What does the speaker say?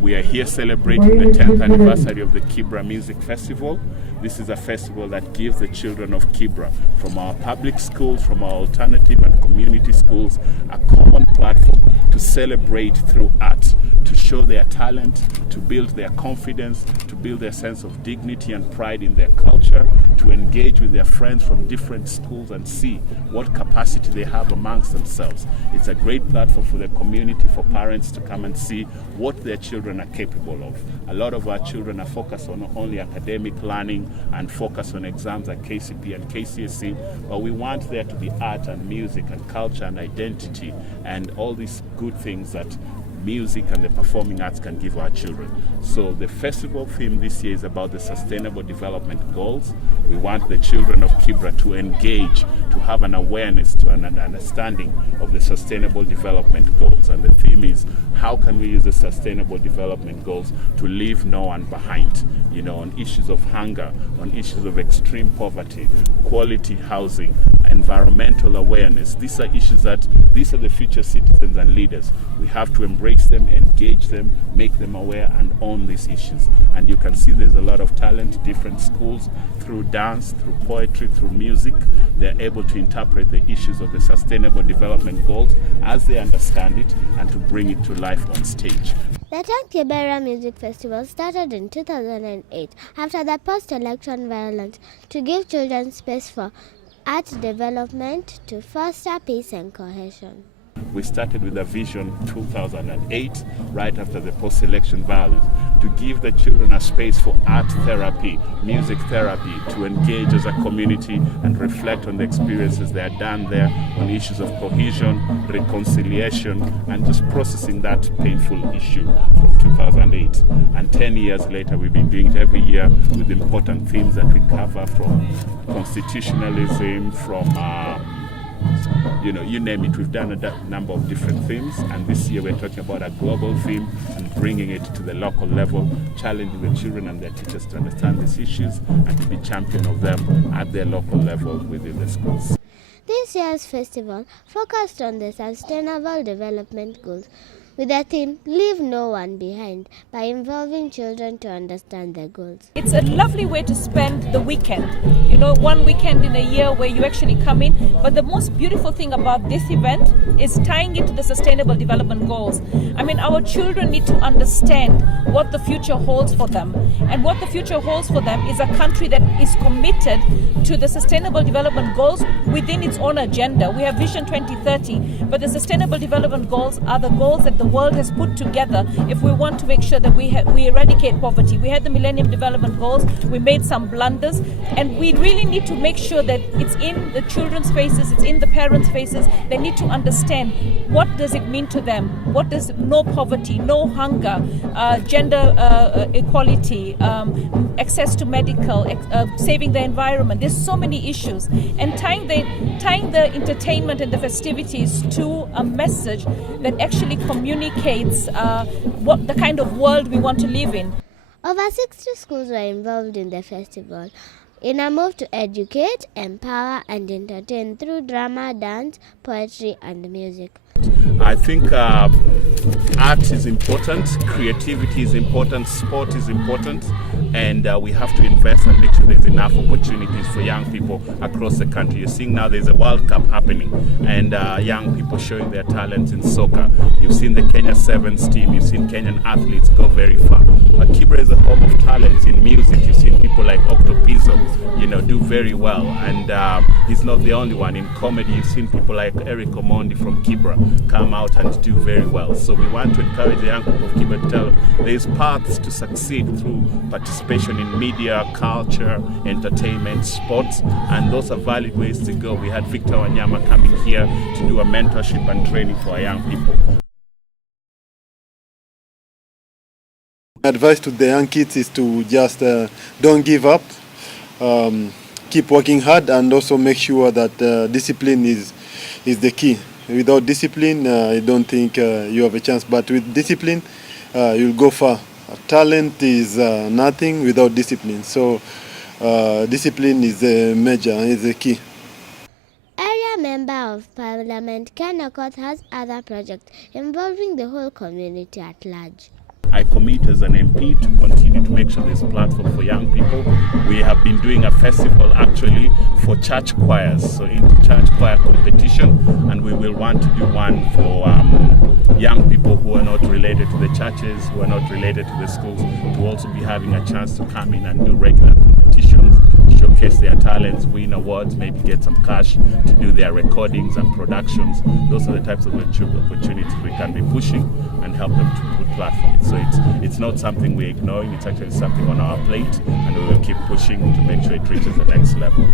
We are here celebrating the 10th anniversary of the Kibera Music Festival. This is a festival that gives the children of Kibera, from our public schools, from our alternative and community schools, a common platform to celebrate through art, to show their talent, to build their confidence, to build their sense of dignity and pride in their culture, to engage with their friends from different schools and see what capacity they have amongst themselves. It's a great platform for the community, for parents to come and see what their children are capable of. A lot of our children are focused on only academic learning and focus on exams like KCP and KCSE, but we want there to be art and music and culture and identity and all these good things that music and the performing arts can give our children. So the festival theme this year is about the Sustainable Development Goals. We want the children of Kibera to engage, to have an awareness, to an understanding of the Sustainable Development Goals. And the theme is, how can we use the Sustainable Development Goals to leave no one behind? You know, on issues of hunger, on issues of extreme poverty, quality housing, environmental awareness. These are issues these are the future citizens and leaders. We have to embrace them, engage them, make them aware and own these issues. And you can see there's a lot of talent, different schools, through dance, through poetry, through music. They're able to interpret the issues of the Sustainable Development Goals as they understand it and to bring it to life on stage. The 10th Kibera Music Festival started in 2008 after the post-election violence to give children space for art development to foster peace and cohesion. We started with a vision 2008, right after the post-election violence, to give the children a space for art therapy, music therapy, to engage as a community and reflect on the experiences they had done there on issues of cohesion, reconciliation, and just processing that painful issue from 2008. And 10 years later, we've been doing it every year with important themes that we cover, from constitutionalism, from you name it. We've done a number of different themes, and this year we're talking about a global theme and bringing it to the local level, challenging the children and their teachers to understand these issues and to be champion of them at their local level within the schools. This year's festival focused on the Sustainable Development Goals with the theme Leave No One Behind, by involving children to understand their goals. It's a lovely way to spend the weekend. You know, one weekend in a year where you actually come in. But the most beautiful thing about this event is tying it to the Sustainable Development Goals. I mean, our children need to understand what the future holds for them. And what the future holds for them is a country that is committed to the Sustainable Development Goals within its own agenda. We have Vision 2030, but the Sustainable Development Goals are the goals that the world has put together if we want to make sure that we eradicate poverty. We had the Millennium Development Goals, we made some blunders, and we really need to make sure that it's in the children's faces, it's in the parents' faces. They need to understand, what does it mean to them? What does no poverty, no hunger, gender equality, access to medical, saving the environment. There's so many issues, and tying the entertainment and the festivities to a message that actually communicates what the kind of world we want to live in. Over 60 schools were involved in the festival in a move to educate, empower, and entertain through drama, dance, poetry, and music. I think art is important, creativity is important, sport is important, and we have to invest and make sure there's enough opportunities for young people across the country. You're seeing now there's a World Cup happening, and young people showing their talent in soccer. You've seen the Kenya Sevens team, you've seen Kenyan athletes go very far. Kibera is a home of talents in music. You've seen people like Octopizzo, do very well, and he's not the only one. In comedy, you've seen people like Eric Omondi from Kibera come out and do very well. So we want to encourage the young people of Kibera to tell them there's paths to succeed through participation in media, culture, entertainment, sports, and those are valid ways to go. We had Victor Wanyama coming here to do a mentorship and training for our young people. My advice to the young kids is to just don't give up, keep working hard, and also make sure that discipline is the key. Without discipline, I don't think you have a chance, but with discipline, you'll go far. Talent is nothing without discipline, so discipline is a major, is a key. Area member of Parliament, Kenneth has other projects involving the whole community at large. I commit as an MP to continue to make sure there's a platform for young people. We have been doing a festival actually for church choirs, so inter-church choir competition, and we will want to do one for young people who are not related to the churches, who are not related to the schools, to also be having a chance to come in and do regular competitions, showcase their talents, win awards, maybe get some cash to do their recordings and productions. Those are the types of opportunities we can be pushing and help them to put platforms. So it's not something we're ignoring, it's actually something on our plate, and we will keep pushing to make sure it reaches the next level.